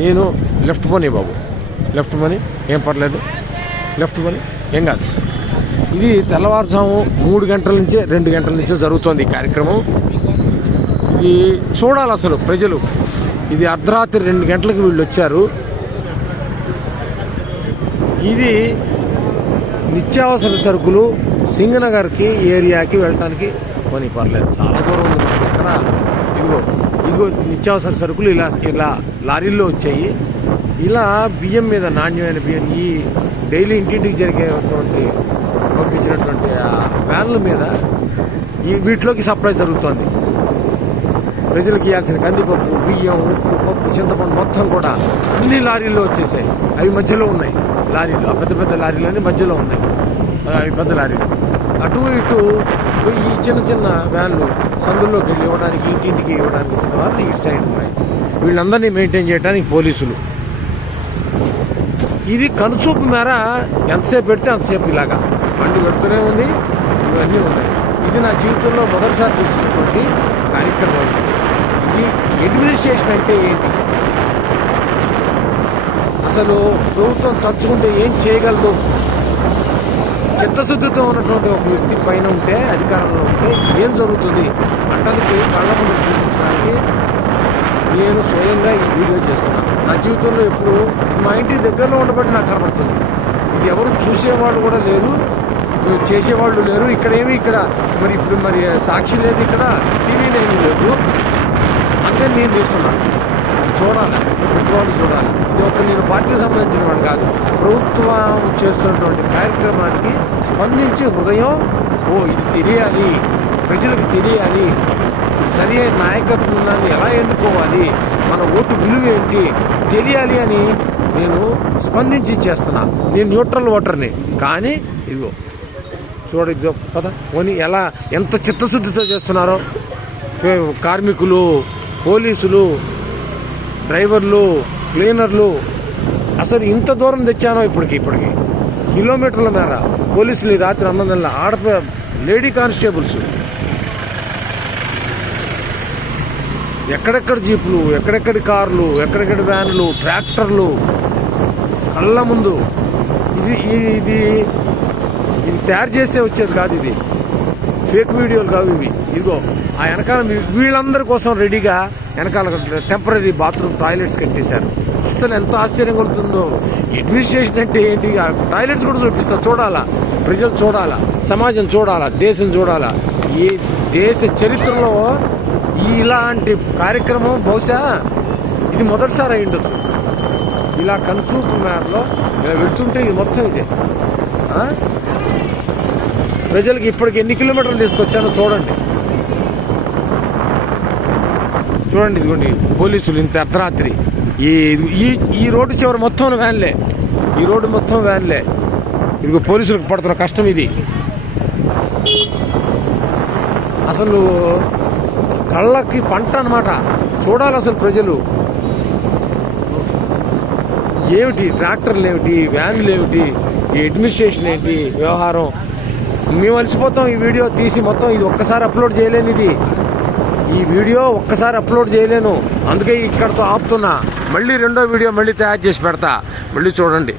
నేను లెఫ్ట్ పోనీ బాబు, లెఫ్ట్ పోనీ, ఏం పర్లేదు, లెఫ్ట్ పోనీ, ఏం కాదు. ఇది తెల్లవారుజాము 3 గంటల నుంచే 2 గంటల నుంచే జరుగుతోంది ఈ కార్యక్రమం. ఇది చూడాలి అసలు ప్రజలు. ఇది అర్ధరాత్రి 2 గంటలకు వీళ్ళు వచ్చారు. ఇది నిత్యావసర సరుకులు సింగనగర్కి ఏరియాకి వెళ్ళటానికి కొని పర్లేదు, చాలా దూరం ఉంది మనకి. ఎక్కడ ఇదిగో నిత్యావసర సరుకులు ఇలా లారీల్లో వచ్చాయి. ఇలా బియ్యం మీద, నాణ్యమైన బియ్యం, ఈ డైలీ ఇంటింటికి జరిగేటువంటి పంపించినటువంటి వ్యాన్ల మీద వీటిలోకి సప్లై జరుగుతోంది. ప్రజలకు ఇవ్వాల్సిన కందిపప్పు, బియ్యం, ఉప్పు, పప్పు, చింతపండు మొత్తం కూడా అన్ని లారీల్లో వచ్చేసాయి. అవి మధ్యలో ఉన్నాయి లారీలు, ఆ పెద్ద పెద్ద లారీలన్నీ మధ్యలో ఉన్నాయి. అవి పెద్ద లారీలు. అటు ఇటు ఈ చిన్న చిన్న వ్యాన్లు సందుల్లోకి వెళ్ళి ఇవ్వడానికి, ఇంటింటికి ఇవ్వడానికి వచ్చిన వాళ్ళు ఇటు సైడ్ ఉన్నాయి. వీళ్ళందరినీ మెయింటైన్ చేయడానికి పోలీసులు. ఇది కనుచూపు మేర ఎంతసేపు పెడితే అంతసేపు ఇలాగా బండి పెడుతూనే ఉంది. ఇవన్నీ ఉన్నాయి. ఇది నా జీవితంలో మొదటిసారి చూస్తున్నటువంటి కార్యక్రమం. ఇది అడ్మినిస్ట్రేషన్ అంటే ఏంటి, అసలు ప్రభుత్వం తలుచుకుంటే ఏం చేయగలదు? చిత్తశుద్ధితో ఉన్నటువంటి ఒక వ్యక్తి పైన ఉంటే, అధికారంలో ఉంటే ఏం జరుగుతుంది అంటానికి కళ్ళ ముందు చూపించడానికి నేను స్వయంగా ఈ వీడియో చేస్తున్నాను. నా జీవితంలో ఎప్పుడు మా ఇంటి దగ్గరలో ఉండబట్టి నాకు కనబడుతుంది. ఇది ఎవరు చూసేవాళ్ళు కూడా లేరు, చేసేవాళ్ళు లేరు. ఇక్కడ ఇప్పుడు సాక్షి లేదు, ఇక్కడ టీవీ నేను లేదు. అందుకని నేను చేస్తున్నాను. చూడాలి, ప్రతి వాళ్ళు చూడాలి. ఇది నేను పార్టీకి సంబంధించిన వాడు కాదు. ప్రభుత్వం చేస్తున్నటువంటి కార్యక్రమానికి స్పందించి హృదయం, ఇది తెలియాలి, ప్రజలకు తెలియాలి, సరి అయిన నాయకత్వాన్ని ఎలా ఎన్నుకోవాలి, మన ఓటు విలువ ఏంటి తెలియాలి అని నేను స్పందించి చేస్తున్నాను. నేను న్యూట్రల్ ఓటర్ని. కానీ ఇదిగో చూడ పద పోనీ ఎంత చిత్తశుద్ధితో చేస్తున్నారో కార్మికులు, పోలీసులు, డ్రైవర్లు, క్లీనర్లు. అసలు ఇంత దూరం తెచ్చానో ఇప్పటికి కిలోమీటర్ల మేర పోలీసులు ఈ రాత్రి 9 గంటల లేడీ కానిస్టేబుల్స్, ఎక్కడెక్కడ జీపులు, ఎక్కడెక్కడి కార్లు, ఎక్కడెక్కడి వ్యాన్లు, ట్రాక్టర్లు కళ్ళ ముందు. ఇది తయారు చేస్తే వచ్చేది కాదు. ఇది ఫేక్ వీడియోలు కావు ఇవి. ఇదిగో ఆ వెనకాల వీళ్ళందరి కోసం రెడీగా వెనకాల టెంపరీ బాత్రూమ్ టాయిలెట్స్ కట్టేశారు. అసలు ఎంత ఆశ్చర్యం కలుగుతుందో. అడ్మినిస్ట్రేషన్ అంటే ఏంటి? టాయిలెట్స్ కూడా చూపిస్తా. చూడాలా, ప్రజలు చూడాలా, సమాజం చూడాలా, దేశం చూడాలా. ఈ దేశ చరిత్రలో ఇలాంటి కార్యక్రమం బహుశా ఇది మొదటిసారి అయ్యిండదు. ఇలా కనుచూపు మేరలో వెళ్తుంటే ఇది మొత్తం ఇదే. ప్రజలకు ఇప్పటికి ఎన్ని కిలోమీటర్లు తీసుకొచ్చానో చూడండి. ఇదిగోండి పోలీసులు ఇంత అర్ధరాత్రి ఈ రోడ్డు చివరి మొత్తం వ్యాన్లే, ఈ రోడ్డు మొత్తం వ్యాన్లే. ఇదిగో పోలీసులకు పడుతున్న కష్టం ఇది. అసలు కళ్ళకి పంట అన్నమాట. చూడాలి అసలు ప్రజలు. ఏమిటి ట్రాక్టర్లు, ఏమిటి వ్యాన్లు, ఏమిటి ఈ అడ్మినిస్ట్రేషన్, ఏంటి వ్యవహారం. మేము అలసిపోతాం ఈ వీడియో తీసి మొత్తం. ఇది ఒక్కసారి అప్లోడ్ చేయలేను. ఈ వీడియో ఒక్కసారి అప్లోడ్ చేయలేను. అందుకే ఇక్కడతో ఆపుతున్నా. మళ్ళీ రెండో వీడియో మళ్ళీ తయారు చేసి పెడతా. మళ్ళీ చూడండి.